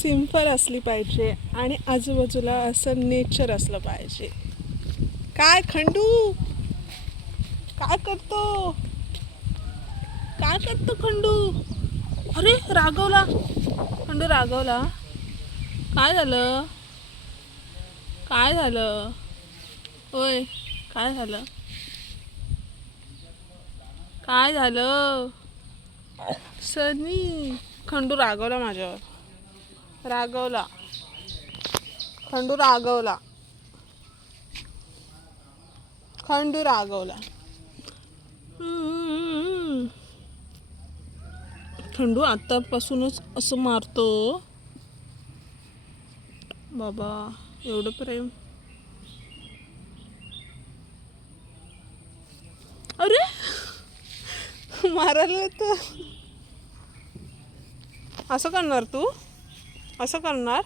Simple असली पाहिजे आणि आजूबाजूला असं नेचर असलं पाहिजे. काय खंडू, काय करतो, काय करतो खंडू? अरे रागवला, खंडू रागवला. काय झालं, काय झालं होय, काय झालं, काय झालं सनी? खंडू रागवला माझ्यावर, रागवला, खंडू रागवला, खंडू रागवला. खंडू आतापासूनच असं मारतो बाबा, एवढं प्रेम. अरे मारायला तर असं करणार तू, असं करणार?